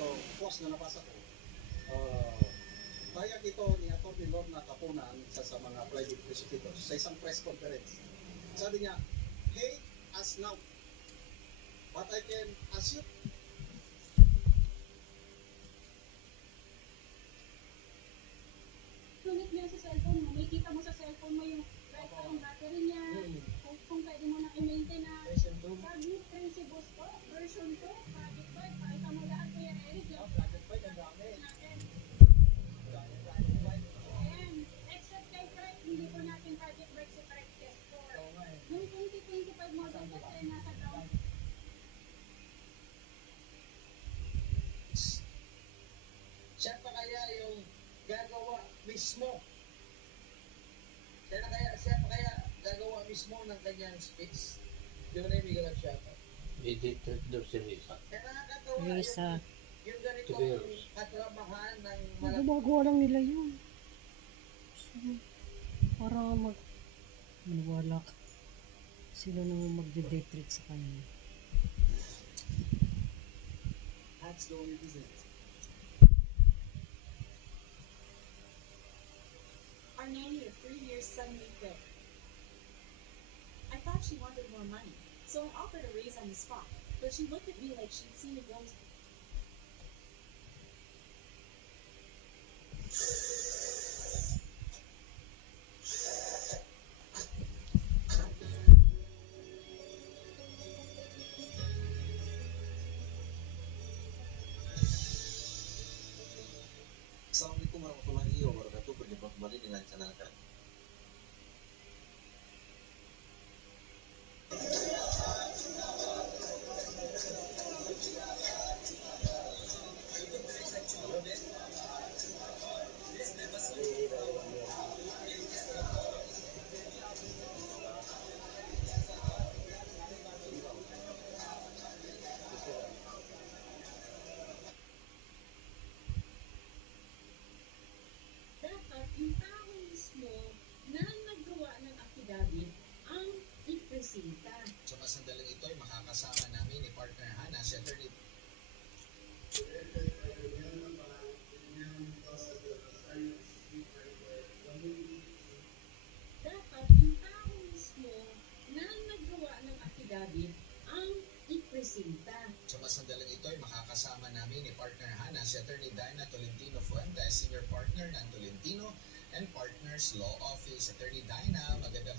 ito, post na nabasa ko, bayag ito ni Atty. Lorna Capunan sa mga private prosecutors sa isang press conference. Sabi niya, hate us now, but I can assure Tunit niya sa cellphone mo, may kita mo sa cellphone mo yung right pa yung battery niya, kung pwede mo nang i-maintain na submit principles ko, version 2, project board, pakita mo lahat Kuya Eric, yung Project Boy, ang dami. natin. Project Boy. Ayan, except kay Fred, hindi po natin project board si Fred test for. Oo nga eh. Yung 2025 model kasi nasa ground. Siya pa kaya yung gagawa mismo? Siya pa kaya gagawa mismo ng kanyang speech? Yung namigal ang siya pa. Edited daw si Risa. Kaya nakakatawa Risa. yung ganitong Tiberos. katramahan ng Gumagawa lang nila yun. So, para maniwala ka. Sila nang magde-detrate sa kanya. That's the only reason. Our nanny of 3 years suddenly quit. I thought she wanted more money, so I offered a raise on the spot, but she looked at me like she'd seen a ghost. Assalamualaikum warahmatullahi wabarakatuh. Berjumpa kembali dengan channel kami. Dapat yung tao mismo na naggawa ng affidavit ang ipresenta. Sa masandaling ito ay makakasama namin ni partner Hana, si Atty. Dapat yung tao mismo na naggawa ng affidavit ang ipresenta. Sa masandaling ito ay makakasama namin ni partner Hana, si Atty. Dina Tolentino Fuentes, Senior Partner ng Tolentino and Partners Law Office. Atty. Dina, magandang